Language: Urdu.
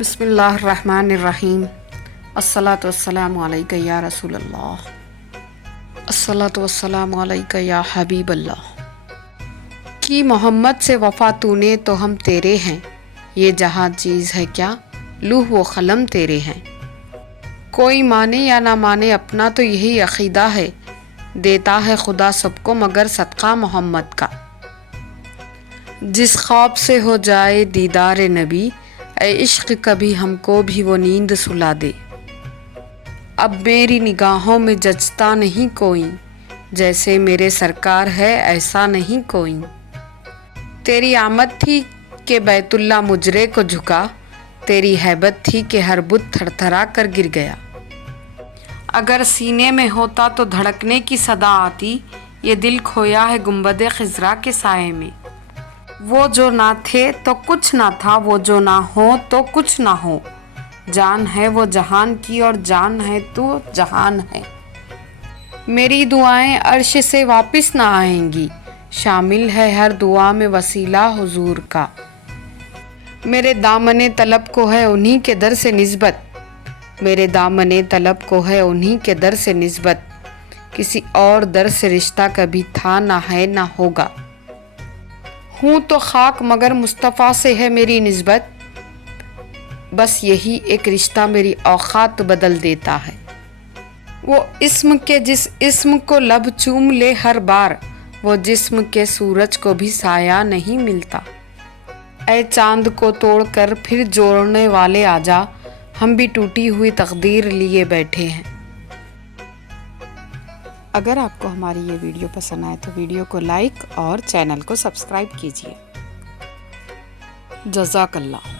بسم اللہ الرحمن الرحیم۔ الصلاۃ والسلام علیک یا رسول اللہ، الصلاۃ والسلام علیک یا حبیب اللہ۔ کی محمد سے وفا تو نے تو ہم تیرے ہیں، یہ جہاں چیز ہے کیا لوح و قلم تیرے ہیں۔ کوئی مانے یا نہ مانے اپنا تو یہی عقیدہ ہے، دیتا ہے خدا سب کو مگر صدقہ محمد کا۔ جس خواب سے ہو جائے دیدار نبی، اے عشق کبھی ہم کو بھی وہ نیند سلا دے۔ اب میری نگاہوں میں جچتا نہیں کوئی، جیسے میرے سرکار ہے ایسا نہیں کوئی۔ تیری آمد تھی کہ بیت اللہ مجرے کو جھکا، تیری ہیبت تھی کہ ہر بت تھر تھرا کر گر گیا۔ اگر سینے میں ہوتا تو دھڑکنے کی صدا آتی، یہ دل کھویا ہے گنبد خضرا کے سائے میں۔ وہ جو نہ تھے تو کچھ نہ تھا، وہ جو نہ ہو تو کچھ نہ ہو۔ جان ہے وہ جہان کی اور جان ہے تو جہان ہے۔ میری دعائیں عرش سے واپس نہ آئیں گی، شامل ہے ہر دعا میں وسیلہ حضور کا۔ میرے دامن طلب کو ہے انہی کے در سے نسبت، میرے دامن طلب کو ہے انہی کے در سے نسبت۔ کسی اور در سے رشتہ کبھی تھا نہ ہے نہ ہوگا۔ ہوں تو خاک مگر مصطفیٰ سے ہے میری نسبت، بس یہی ایک رشتہ میری اوقات بدل دیتا ہے۔ وہ اسم کے جس اسم کو لب چوم لے ہر بار، وہ جسم کے سورج کو بھی سایہ نہیں ملتا۔ اے چاند کو توڑ کر پھر جوڑنے والے آجا، ہم بھی ٹوٹی ہوئی تقدیر لیے بیٹھے ہیں۔ اگر آپ کو ہماری یہ ویڈیو پسند آئے تو ویڈیو کو لائک اور چینل کو سبسکرائب کیجیے۔ جزاک اللہ۔